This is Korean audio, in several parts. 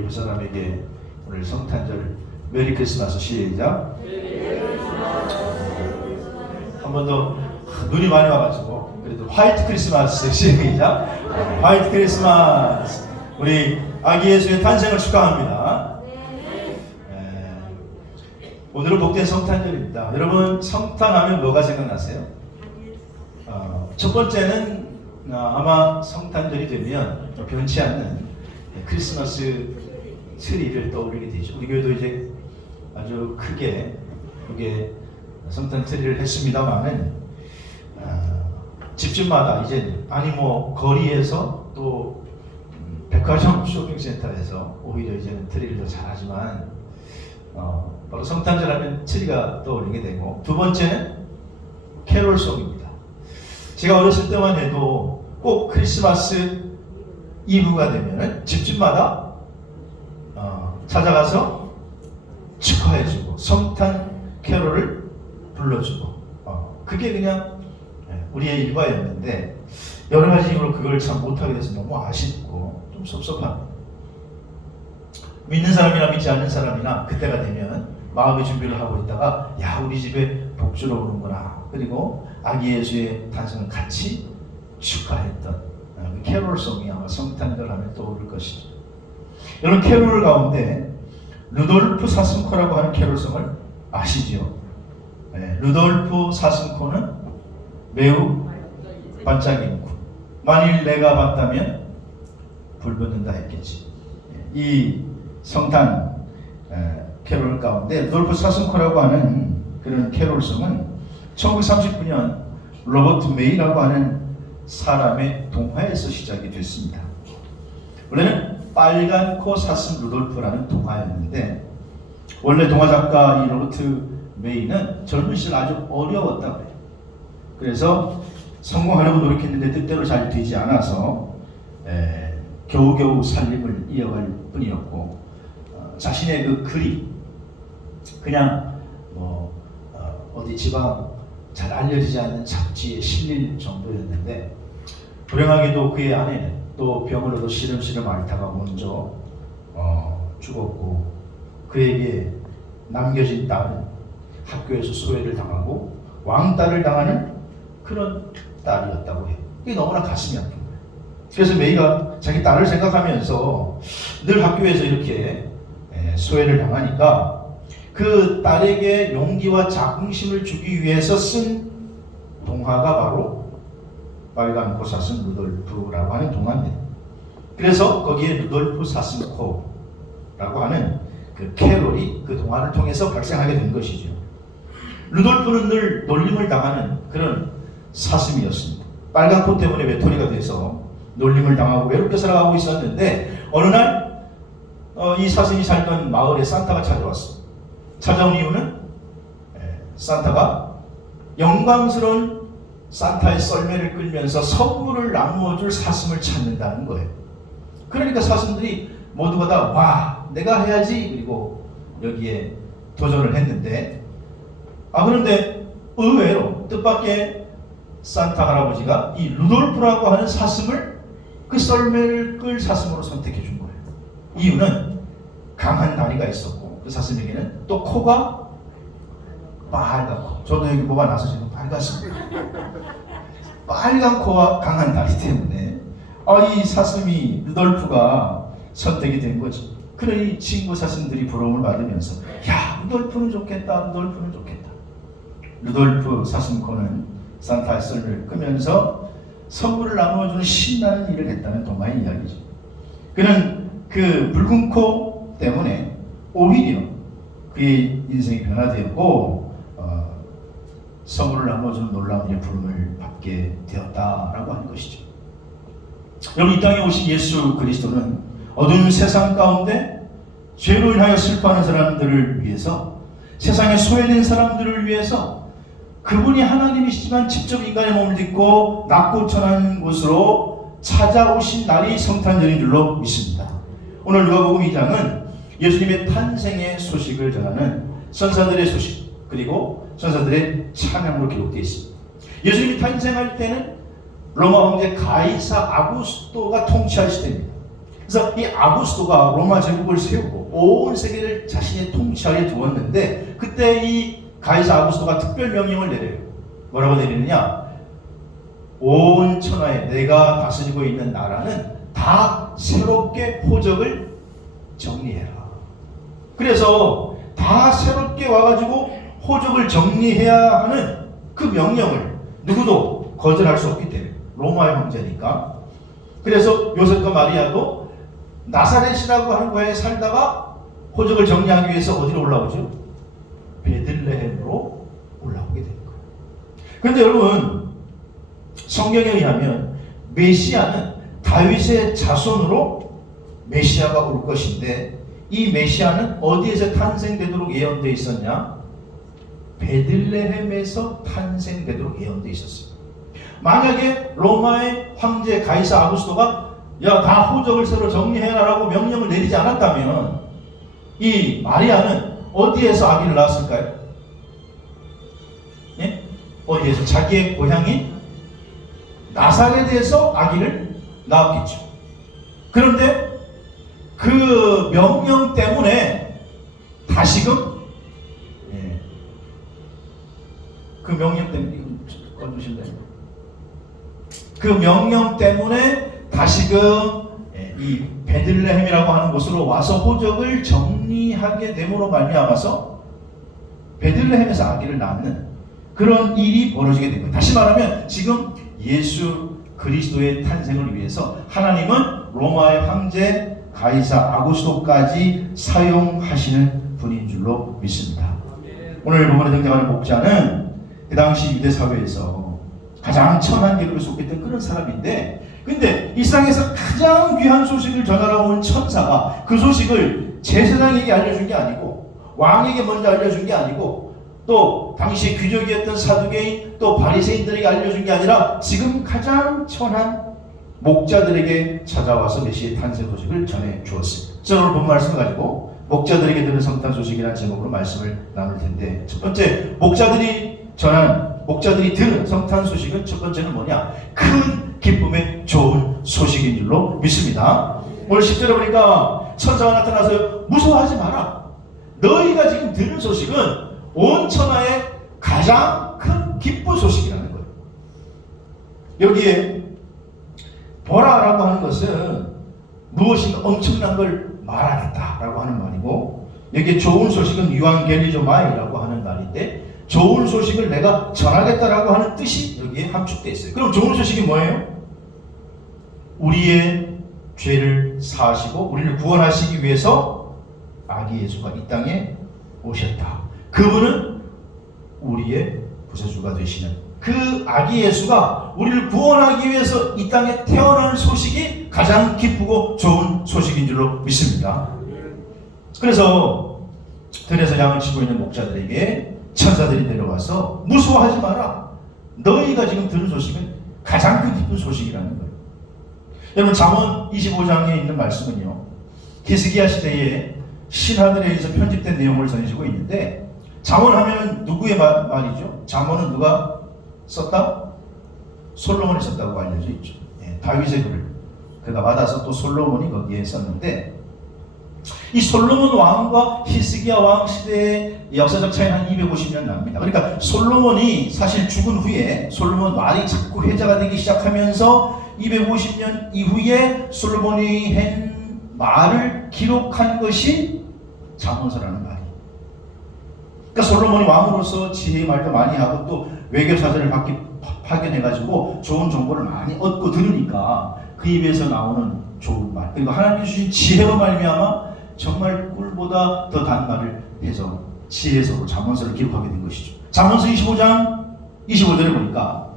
옆 사람에게 오늘 성탄절 메리 크리스마스 시작. 한 번 더 눈이 많이 와가지고 그래도 화이트 크리스마스 시작. 화이트 크리스마스. 우리 아기 예수의 탄생을 축하합니다. 오늘은 복된 성탄절입니다. 여러분 성탄하면 뭐가 생각나세요? 첫 번째는 아마 성탄절이 되면 변치 않는 크리스마스 트리를 떠올리게 되죠. 우리 교회도 이제 아주 크게 성탄 트리를 했습니다만은 집집마다 이제 거리에서 또 백화점 쇼핑센터에서 오히려 이제는 트리를 더 잘하지만 바로 성탄절 하면 트리가 떠올리게 되고, 두 번째는 캐롤송입니다. 제가 어렸을 때만 해도 꼭 크리스마스 이브가 되면은 집집마다 찾아가서 축하해주고 성탄 캐롤을 불러주고 그게 그냥 우리의 일과였는데, 여러 가지 이유로 그걸 참 못하게 돼서 너무 아쉽고 좀 섭섭합니다. 믿는 사람이나 믿지 않는 사람이나 그때가 되면 마음의 준비를 하고 있다가 야, 우리 집에 복 주러 오는구나, 그리고 아기 예수의 탄생을 같이 축하했던 캐롤송이 아마 성탄절 하면 떠오를 것이죠. 여러분 캐롤 가운데 루돌프 사슴코라고 하는 캐롤송을 아시죠? 루돌프 사슴코는 매우 반짝이는 군. 만일 내가 봤다면 불 붙는다 했겠지. 이 성탄 캐롤 가운데 루돌프 사슴코라고 하는 그런 캐롤송은 1939년 로버트 메이라고 하는 사람의 동화에서 시작이 됐습니다. 원래는 빨간 코 사슴 루돌프라는 동화였는데, 원래 동화 작가 이 로버트 메이는 젊은 시절 아주 어려웠다고 해요. 그래서 성공하려고 노력했는데 뜻대로 잘 되지 않아서 겨우겨우 살림을 이어갈 뿐이었고, 자신의 그 글이 그냥 어디 지방 잘 알려지지 않는 잡지에 실릴 정도였는데, 불행하게도 그의 아내는 또 병을 얻어 시름시름 앓다가 먼저 죽었고, 그에게 남겨진 딸은 학교에서 소외를 당하고 왕따를 당하는 그런 딸이었다고 해요. 이게 너무나 가슴이 아픈 거예요. 그래서 메이가 자기 딸을 생각하면서 늘 학교에서 이렇게 소외를 당하니까 그 딸에게 용기와 자긍심을 주기 위해서 쓴 동화가 바로 빨간 코 사슴 루돌프라고 하는 동화입니다. 그래서 거기에 루돌프 사슴코라고 하는 그 캐롤이 그 동화를 통해서 발생하게 된 것이죠. 루돌프는 늘 놀림을 당하는 그런 사슴이었습니다. 빨간 코 때문에 외톨이가 돼서 놀림을 당하고 외롭게 살아가고 있었는데, 어느 날 이 사슴이 살던 마을에 산타가 찾아왔습니다. 찾아온 이유는 산타가 영광스러운 산타의 썰매를 끌면서 선물을 나누어줄 사슴을 찾는다는 거예요. 그러니까 사슴들이 모두가 다 와, 내가 해야지, 그리고 여기에 도전을 했는데, 그런데 의외로 뜻밖의 산타 할아버지가 이 루돌프라고 하는 사슴을 그 썰매를 끌 사슴으로 선택해 준 거예요. 이유는 강한 다리가 있었고, 그 사슴에게는 또 코가 빨갛고, 저도 여기 뭐가 나서 지금 빨갛습니다. 빨간 코와 강한 다리 때문에 이 사슴이 루돌프가 선택이 된 거지. 그러니 친구 사슴들이 부러움을 받으면서 야, 루돌프는 좋겠다, 루돌프는 좋겠다. 루돌프 사슴코는 산타의 썰매를 끄면서 선물을 나누어주는 신나는 일을 했다는 동화의 이야기죠. 그는 그 붉은 코 때문에 오히려 그의 인생이 변화되었고 선물을 나누어주는 놀라운 일의 부름을 받게 되었다라고 하는 것이죠. 여러분, 이 땅에 오신 예수 그리스도는 어두운 세상 가운데 죄로 인하여 슬퍼하는 사람들을 위해서, 세상에 소외된 사람들을 위해서 그분이 하나님이시지만 직접 인간의 몸을 딛고 낮고 천한 곳으로 찾아오신 날이 성탄절인 줄로 믿습니다. 오늘 누가복음 2장은 예수님의 탄생의 소식을 전하는 선사들의 소식, 그리고 선사들의 찬양으로 기록되어 있습니다. 예수님이 탄생할 때는 로마 황제 가이사 아구스토가 통치할 시대입니다. 그래서 이 아구스토가 로마 제국을 세우고 온 세계를 자신의 통치하에 두었는데 그때 이 가이사 아구스토가 특별 명령을 내려요. 뭐라고 내리느냐? 온 천하에 내가 다스리고 있는 나라는 다 새롭게 호적을 정리해라. 그래서 다 새롭게 와가지고 호적을 정리해야 하는 그 명령을 누구도 거절할 수 없기 때문에 로마의 황제니까. 그래서 요셉과 마리아도 나사렛이라고 하는 곳에 살다가 호적을 정리하기 위해서 어디로 올라오죠? 베들레헴으로 올라오게 되는 거예요. 그런데 여러분, 성경에 의하면 메시아는 다윗의 자손으로 메시아가 올 것인데 이 메시아는 어디에서 탄생되도록 예언되어 있었냐? 베들레헴에서 탄생되도록 예언되어 있었어요. 만약에 로마의 황제 가이사 아구스토가 야, 다 호적을 새로 정리해라라고 명령을 내리지 않았다면 이 마리아는 어디에서 아기를 낳았을까요? 예? 어디에서? 자기의 고향인 나사렛에서 아기를 낳았겠죠. 그런데 그 명령 때문에 다시금 그 명령 때문에 꺼주실래요? 그 명령 때문에 다시금 이 베들레헴이라고 하는 곳으로 와서 호적을 정리하게 됨으로 말미암아서 베들레헴에서 아기를 낳는 그런 일이 벌어지게 된 거예요. 다시 말하면 지금 예수 그리스도의 탄생을 위해서 하나님은 로마의 황제 가이사 아구스토까지 사용하시는 분인 줄로 믿습니다. 오늘 본문에 등장하는 목자는 그 당시 유대 사회에서 가장 천한 계급에 속했던 그런 사람인데, 근데 이 세상에서 가장 귀한 소식을 전하러 온 천사가 그 소식을 제사장에게 알려준 게 아니고 왕에게 먼저 알려준 게 아니고 또 당시 귀족이었던 사두개인 또 바리새인들에게 알려준 게 아니라 지금 가장 천한 목자들에게 찾아와서 메시아의 탄생 소식을 전해 주었습니다. 저는 오늘 본 말씀을 가지고 목자들에게 들은 성탄 소식이라는 제목으로 말씀을 나눌 텐데, 첫 번째 목자들이 들은 성탄 소식은 첫 번째는 뭐냐? 큰 기쁨의 좋은 소식인 줄로 믿습니다. 오늘 10절에 보니까 천사가 나타나서 무서워하지 마라. 너희가 지금 들은 소식은 온 천하의 가장 큰 기쁜 소식이라는 거예요. 여기에 보라라고 하는 것은 무엇인가 엄청난 걸 말하겠다라고 하는 말이고, 여기에 좋은 소식은 유앙겔리조마이라고 하는 말인데 좋은 소식을 내가 전하겠다라고 하는 뜻이 여기에 함축되어 있어요. 그럼 좋은 소식이 뭐예요? 우리의 죄를 사하시고 우리를 구원하시기 위해서 아기 예수가 이 땅에 오셨다. 그분은 우리의 구세주가 되시는 그 아기 예수가 우리를 구원하기 위해서 이 땅에 태어나는 소식이 가장 기쁘고 좋은 소식인 줄로 믿습니다. 그래서 들에서 양을 치고 있는 목자들에게 천사들이 내려와서 무서워하지 마라. 너희가 지금 들은 소식은 가장 큰 기쁜 소식이라는 거예요. 여러분, 잠언 25장에 있는 말씀은요, 히스기야 시대에 신하들에 의해서 편집된 내용을 전해지고 있는데, 잠언하면 누구의 말이죠? 잠언은 누가 썼다? 솔로몬이 썼다고 알려져 있죠. 다윗의 글을 그가 받아서 또 솔로몬이 거기에 썼는데, 이 솔로몬 왕과 히스기야 왕 시대의 역사적 차이는 한 250년 납니다. 그러니까 솔로몬이 사실 죽은 후에 솔로몬 말이 자꾸 회자가 되기 시작하면서 250년 이후에 솔로몬이 한 말을 기록한 것이 잠언서라는 말이에요. 그러니까 솔로몬이 왕으로서 지혜의 말도 많이 하고 또 외교 사전을 파견해가지고 좋은 정보를 많이 얻고 들으니까 그 입에서 나오는 좋은 말, 그리고 하나님이 주신 지혜로 말미암아 정말 꿀보다 더 단 말을 해서 지혜서로 잠언서를 기록하게 된 것이죠. 잠언서 25장 25절에 보니까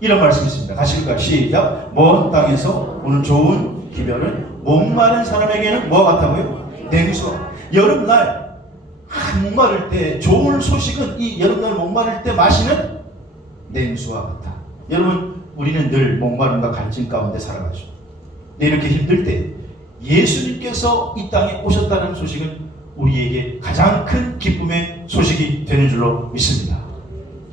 이런 말씀이 있습니다. 같이 읽을까요? 시작. 먼 땅에서 오는 좋은 기별은 목마른 사람에게는 뭐가 같다고요? 냉수와. 여름날 목마를 때 좋은 소식은 이 여름날 목마를 때 마시는 냉수와 같다. 여러분, 우리는 늘 목마름과 갈증 가운데 살아가죠. 이렇게 힘들 때 예수님께서 이 땅에 오셨다는 소식은 우리에게 가장 큰 기쁨의 소식이 되는 줄로 믿습니다.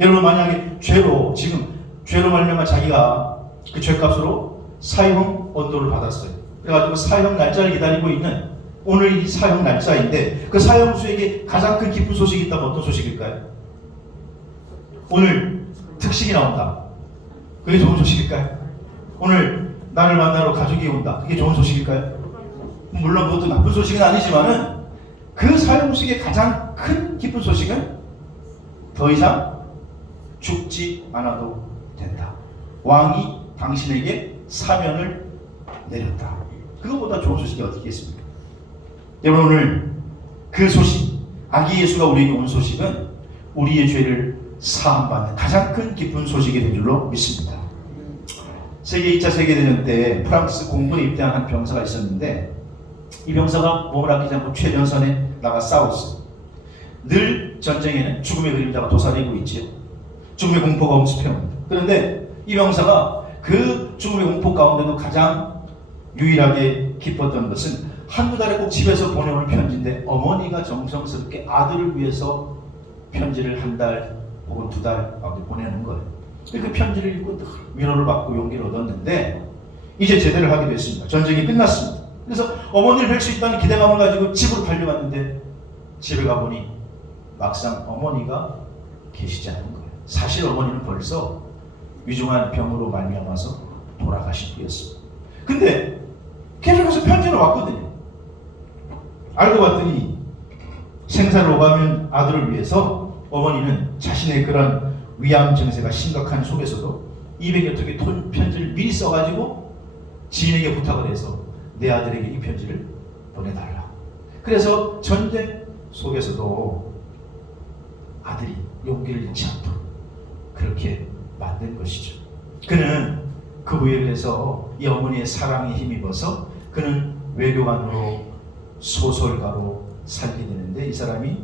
여러분, 만약에 지금 죄로 말미암아 자기가 그 죄값으로 사형 언도를 받았어요. 그래가지고 사형 날짜를 기다리고 있는 오늘 이 사형 날짜인데 그 사형수에게 가장 큰 기쁜 소식이 있다면 어떤 소식일까요? 오늘 특식이 나온다. 그게 좋은 소식일까요? 오늘 나를 만나러 가족이 온다. 그게 좋은 소식일까요? 물론 그것도 나쁜 소식은 아니지만은 그 사형수에게 가장 큰 기쁜 소식은 더 이상 죽지 않아도 된다. 왕이 당신에게 사면을 내렸다. 그것보다 좋은 소식이 어디 있겠습니까? 여러분 오늘 그 소식, 아기 예수가 우리에게 온 소식은 우리의 죄를 사함받는 가장 큰 기쁜 소식이 된 줄로 믿습니다. 세계 2차 세계대전 때 프랑스 공군에 입대한 한 병사가 있었는데 이 병사가 몸을 아끼지 않고 최전선에 나가 싸웠어요. 늘 전쟁에는 죽음의 그림자가 도사리고 있지요. 죽음의 공포가 엄습해옵니다. 그런데 이 병사가 그 죽음의 공포 가운데도 가장 유일하게 기뻤던 것은 한두 달에 꼭 집에서 보내오는 편지인데 어머니가 정성스럽게 아들을 위해서 편지를 한 달 혹은 두 달 보내는 거예요. 그 편지를 읽고 위로를 받고 용기를 얻었는데 이제 제대를 하게 됐습니다. 전쟁이 끝났습니다. 그래서 어머니를 뵐 수 있다는 기대감을 가지고 집으로 달려갔는데 집에 가보니 막상 어머니가 계시지 않은 거예요. 사실 어머니는 벌써 위중한 병으로 말미암아서 돌아가신 후였습니다. 근데 계속해서 편지는 왔거든요. 알고 봤더니 생사를 오가면 아들을 위해서 어머니는 자신의 그런 위암 증세가 심각한 속에서도 200여 통의 편지를 미리 써가지고 지인에게 부탁을 해서 내 아들에게 이 편지를 보내달라. 그래서 전쟁 속에서도 아들이 용기를 잃지 않도록 그렇게 만든 것이죠. 그는 그 후에 그래서 이 어머니의 사랑에 힘입어서 그는 외교관으로 소설가로 살게 되는데 이 사람이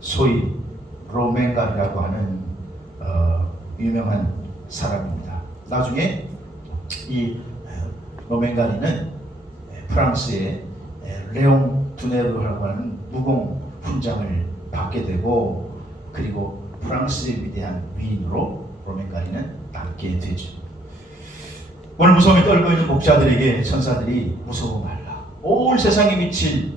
소위 로맹갈이라고 하는 유명한 사람입니다. 나중에 이 로맹갈이는 프랑스의 레옹 두네르라고 하는 무공 훈장을 받게 되고 그리고 프랑스의 위대한 위인으로 로맹갈이는 남게 되죠. 오늘 무서움에 떨고 있는 목자들에게 천사들이 무서워 말라. 온 세상에 미칠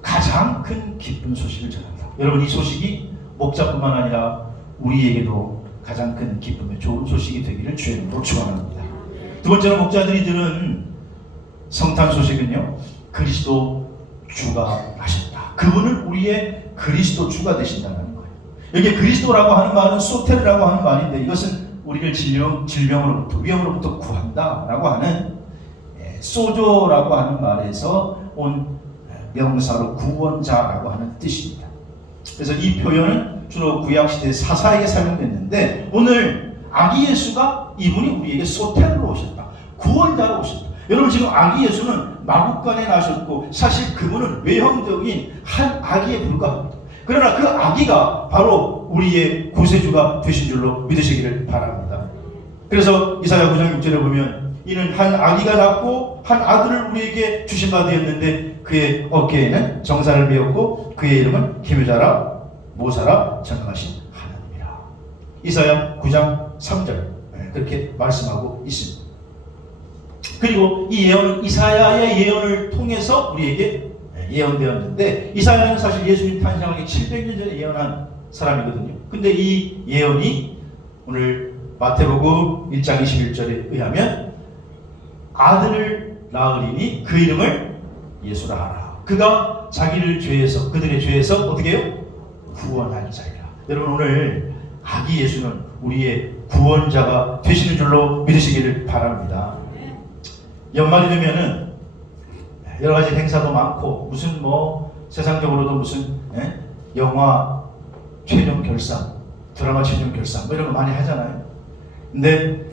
가장 큰 기쁜 소식을 전한다. 여러분 이 소식이 목자뿐만 아니라 우리에게도 가장 큰 기쁨의 좋은 소식이 되기를 주의 이름으로 축원합니다. 두 번째로 목자들이 들은 성탄 소식은요. 그리스도 주가 나셨다. 그분은 우리의 그리스도 주가 되신다는 거예요. 여기 그리스도라고 하는 말은 소테르라고 하는 말인데 이것은 우리를 질병으로부터 위험으로부터 구한다라고 하는 소조라고 하는 말에서 온 명사로 구원자라고 하는 뜻입니다. 그래서 이 표현은 주로 구약시대 사사에게 사용됐는데 오늘 아기 예수가 이분이 우리에게 소테르로 오셨다. 구원자로 오셨다. 여러분 지금 아기 예수는 마국간에 나셨고 사실 그분은 외형적인 한 아기에 불과합니다. 그러나 그 아기가 바로 우리의 구세주가 되신 줄로 믿으시기를 바랍니다. 그래서 이사야 9장 6절에 보면 이는 한 아기가 낳고 한 아들을 우리에게 주신 바 되었는데 그의 어깨에는 정사를 메었고 그의 이름은 기묘자라 모사라 전능하신 하나님이라. 이사야 9장 3절 그렇게 말씀하고 있습니다. 그리고 이 예언은 이사야의 예언을 통해서 우리에게 예언되었는데 이사야는 사실 예수님 탄생하기 700년 전에 예언한 사람이거든요. 근데 이 예언이 오늘 마태복음 1장 21절에 의하면 아들을 낳으리니 그 이름을 예수라 하라. 그가 자기를 죄에서 그들의 죄에서 어떻게 해요? 구원할 자이라. 여러분 오늘 아기 예수는 우리의 구원자가 되시는 줄로 믿으시기를 바랍니다. 연말이 되면은 여러 가지 행사도 많고 무슨 세상적으로도 무슨 영화 최종 결산, 드라마 최종 결산 이런 거 많이 하잖아요. 근데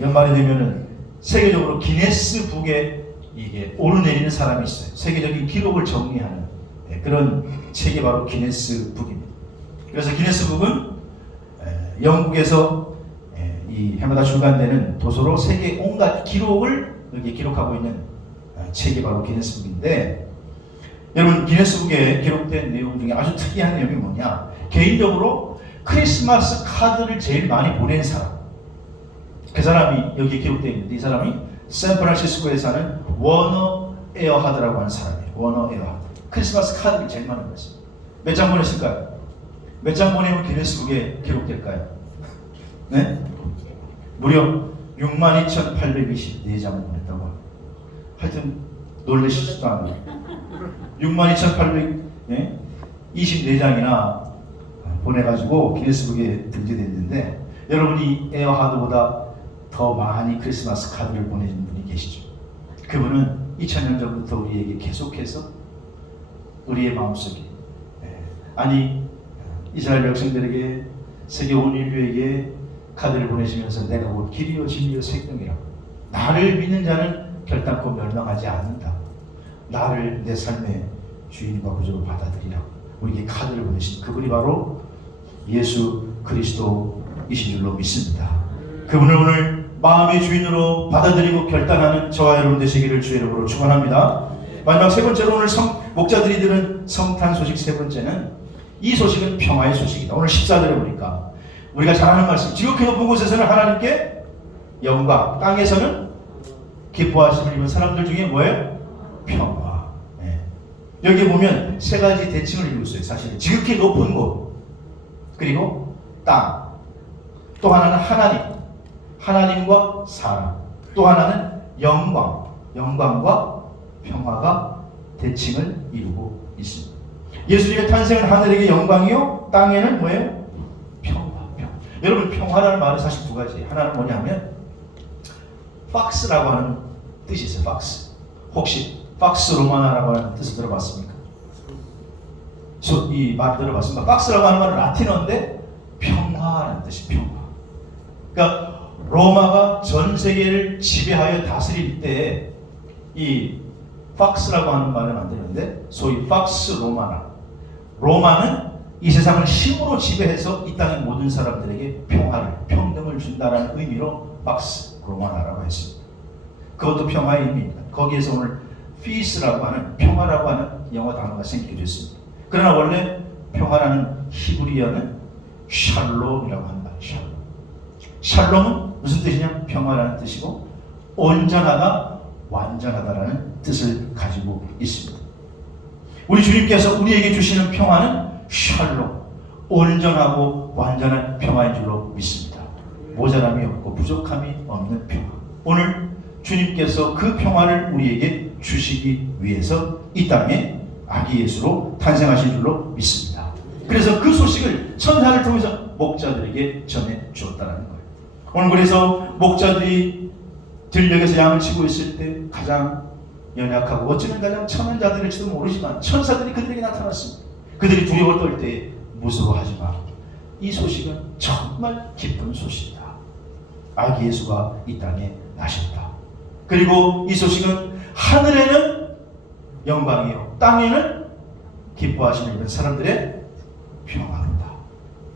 연말이 되면은 세계적으로 기네스북에 이게 오르내리는 사람이 있어요. 세계적인 기록을 정리하는 그런 책이 바로 기네스북입니다. 그래서 기네스북은 영국에서 이 해마다 출간되는 도서로 세계 온갖 기록을 이렇게 기록하고 있는 책이 바로 기네스북인데 여러분 기네스북에 기록된 내용 중에 아주 특이한 내용이 뭐냐? 개인적으로 크리스마스 카드를 제일 많이 보낸 사람 그 사람이 여기에 기록되어 있는데 이 사람이 샌프란시스코에 사는 워너 에어하드라고 하는 사람이에요. 워너 에어하드. 크리스마스 카드를 제일 많이 보냈어요. 몇 장 보냈을까요? 몇 장 보내면 기네스북에 기록될까요? 네? 무려 62,824장을 보냈다고 합니다. 하여튼 놀라시지도 않아요. 62,824장이나 보내가지고 기네스북에 등재됐는데, 여러분이 에어하드보다 더 많이 크리스마스 카드를 보내준 분이 계시죠. 그분은 2000년 전부터 우리에게 계속해서 우리의 마음속에, 아니 이스라엘 백성들에게, 세계 온 인류에게 카드를 보내시면서 내가 곧 길이요 진리요 생명이라고, 나를 믿는 자는 결단코 멸망하지 않는다, 나를 내 삶의 주인과 구주로 받아들이라고 우리에게 카드를 보내신 그분이 바로 예수 그리스도이신 줄로 믿습니다. 그분을 오늘 마음의 주인으로 받아들이고 결단하는 저와 여러분 되시기를 주의 이름으로 축원합니다. 마지막 세 번째로 오늘 목자들이 들은 성탄 소식 세 번째는, 이 소식은 평화의 소식이다. 오늘 14절에 보니까 우리가 잘 아는 말씀, 지극히 높은 곳에서는 하나님께 영광, 땅에서는 기뻐하심을 입은 사람들 중에 뭐예요? 평화. 여기 보면 세 가지 대칭을 이루고 있어요. 사실 지극히 높은 곳, 그리고 땅, 또 하나는 하나님, 하나님과 사람, 또 하나는 영광, 영광과 평화가 대칭을 이루고 있습니다. 예수님의 탄생은 하늘에게 영광이요, 땅에는 뭐예요? 평화. 여러분, 평화라는 말은 사실 두 가지. 하나는 뭐냐면 박스라고 하는 뜻이 있어요. 박스. 혹시 박스 로마나라고 하는 뜻을 들어봤습니까? 이 말 들어봤습니까? 박스라고 하는 말은 라틴어인데 평화라는 뜻이 평화. 그러니까 로마가 전 세계를 지배하여 다스릴 때 이 박스라고 하는 말을 만드는데, 소위 박스 로마나, 로마는 이 세상을 힘으로 지배해서 이 땅의 모든 사람들에게 평화를, 평등을 준다는 의미로 박스 로마나라고 했습니다. 그것도 평화의 의미입니다. 거기에서 오늘 peace라고 하는, 평화라고 하는 영어 단어가 생기게 됐습니다. 그러나 원래 평화라는 히브리어는 샬롬이라고 합니다. 샬롬은 무슨 뜻이냐? 평화라는 뜻이고, 온전하다, 완전하다라는 뜻을 가지고 있습니다. 우리 주님께서 우리에게 주시는 평화는 샬롬, 온전하고 완전한 평화인 줄로 믿습니다. 모자람이 없고 부족함이 없는 평화. 오늘 주님께서 그 평화를 우리에게 주시기 위해서 이 땅에 아기 예수로 탄생하신 줄로 믿습니다. 그래서 그 소식을 천사를 통해서 목자들에게 전해 주었다는 거예요. 오늘 그래서 목자들이 들녘에서 양을 치고 있을 때 가장 연약하고 어쩌면 가장 천한 자들일지도 모르지만 천사들이 그들에게 나타났습니다. 그들이 두려워 떨 때 무서워하지 마. 이 소식은 정말 기쁜 소식이다. 아기 예수가 이 땅에 나셨다. 그리고 이 소식은 하늘에는 영광이요, 땅에는 기뻐하시는 이런 사람들의 평화로다.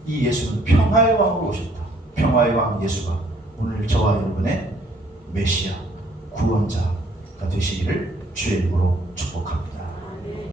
이 예수는 평화의 왕으로 오셨다. 평화의 왕 예수가 오늘 저와 여러분의 메시아, 구원자가 되시기를 주의 이름으로 축복합니다.